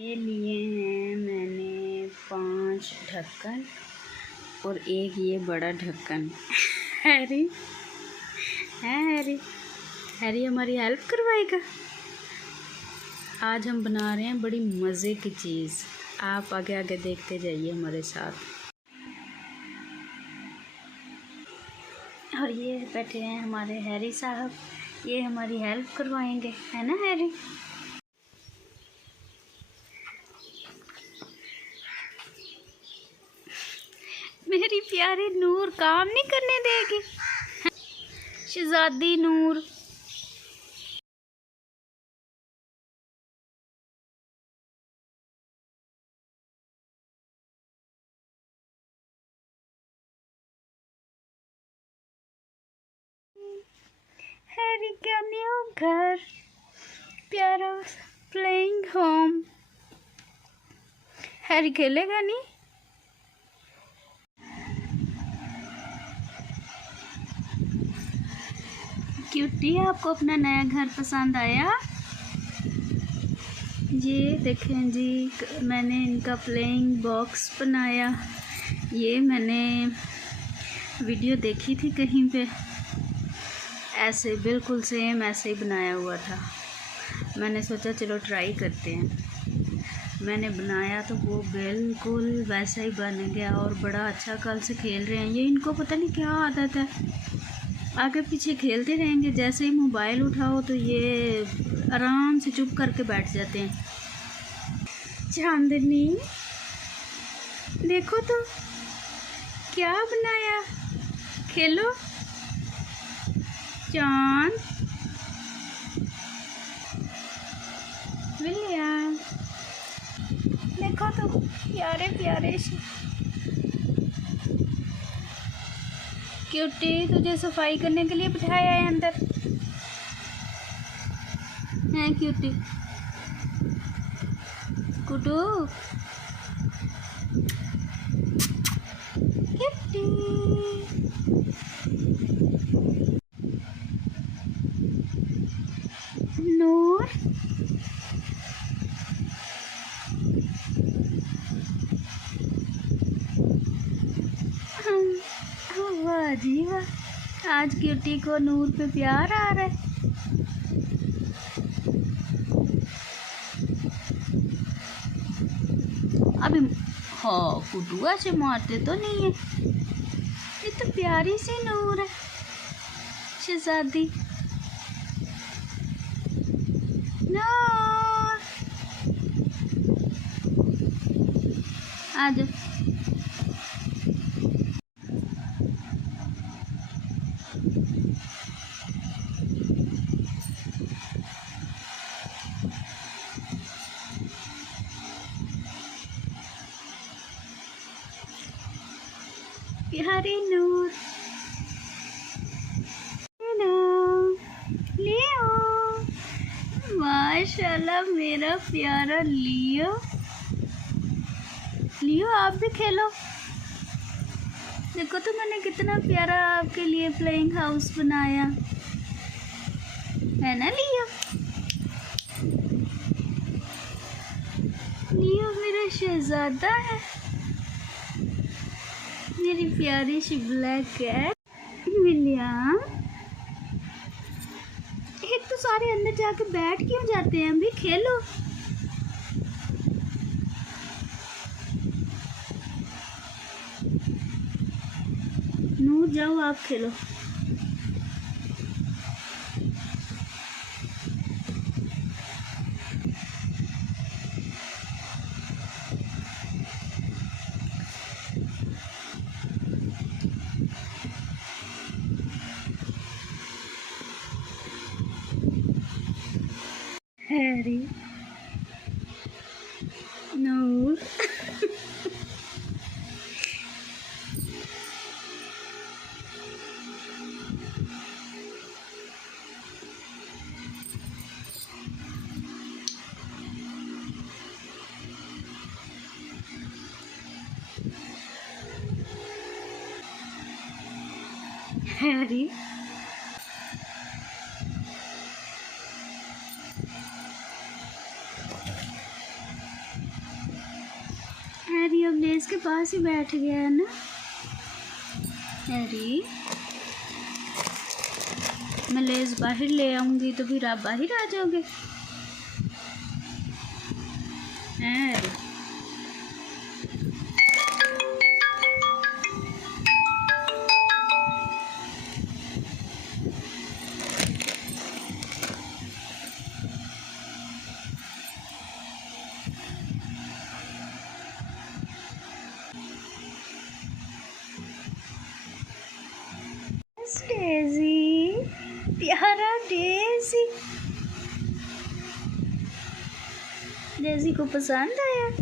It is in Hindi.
ये लिए हैं मैंने 5 ढक्कन और एक ये बड़ा ढक्कन। हैरी हैरी हमारी हेल्प करवाएगा। आज हम बना रहे हैं बड़ी मज़े की चीज़। आप आगे आगे देखते जाइए हमारे साथ। और ये बैठे हैं हमारे हैरी साहब, ये हमारी हेल्प करवाएंगे, है ना हैरी? मेरी प्यारी नूर काम नहीं करने देगी। शहजादी नूर। हैरी का न्यू घर, प्यारा प्लेइंग होम। हैरी खेलेगा नहीं? क्यूटी, आपको अपना नया घर पसंद आया? ये देखें जी, मैंने इनका प्लेइंग बॉक्स बनाया। ये मैंने वीडियो देखी थी कहीं पे, ऐसे बिल्कुल सेम ऐसे ही बनाया हुआ था। मैंने सोचा चलो ट्राई करते हैं। मैंने बनाया तो वो बिल्कुल वैसा ही बन गया और बड़ा अच्छा। कल से खेल रहे हैं ये, इनको पता नहीं क्या आदत है, आगे पीछे खेलते रहेंगे। जैसे ही मोबाइल उठाओ तो ये आराम से चुप करके बैठ जाते हैं। चांदनी देखो तो क्या बनाया, खेलो। चांद, विलियम देखो तो प्यारे प्यारे से। क्यूटी, तुझे सफाई करने के लिए बिठाया है अंदर, है क्यूटी? कुटू, क्यूटी। नूर, वाह जी वाह, आज क्यूटी को नूर पे प्यार आ रहा है। अभी हाँ, कुटुआ से मारते तो नहीं है, ये तो प्यारी सी नूर है, शहजादी नूर। आ जाओ। प्यारी नूर, लियो, माशाल्लाह मेरा प्यारा लियो। लियो, आप भी खेलो। देखो तो मैंने कितना प्यारा आपके लिए प्लेइंग हाउस बनाया है ना लियो? लियो मेरा शहजादा है, मेरी प्यारी सी ब्लैक कैट। विलियम, एक तो सारे अंदर जाके बैठ क्यों जाते हैं? अभी खेलो। नूर जाओ, आप खेलो। हैरी, नूर, हैरी, इसके पास ही बैठ गया है ना। अरे मैं लेज़ बाहर ले आऊँगी तो फिर आप बाहर आ जाओगे। अरे डेज़ी, प्यारा डेज़ी। डेज़ी को पसंद आया।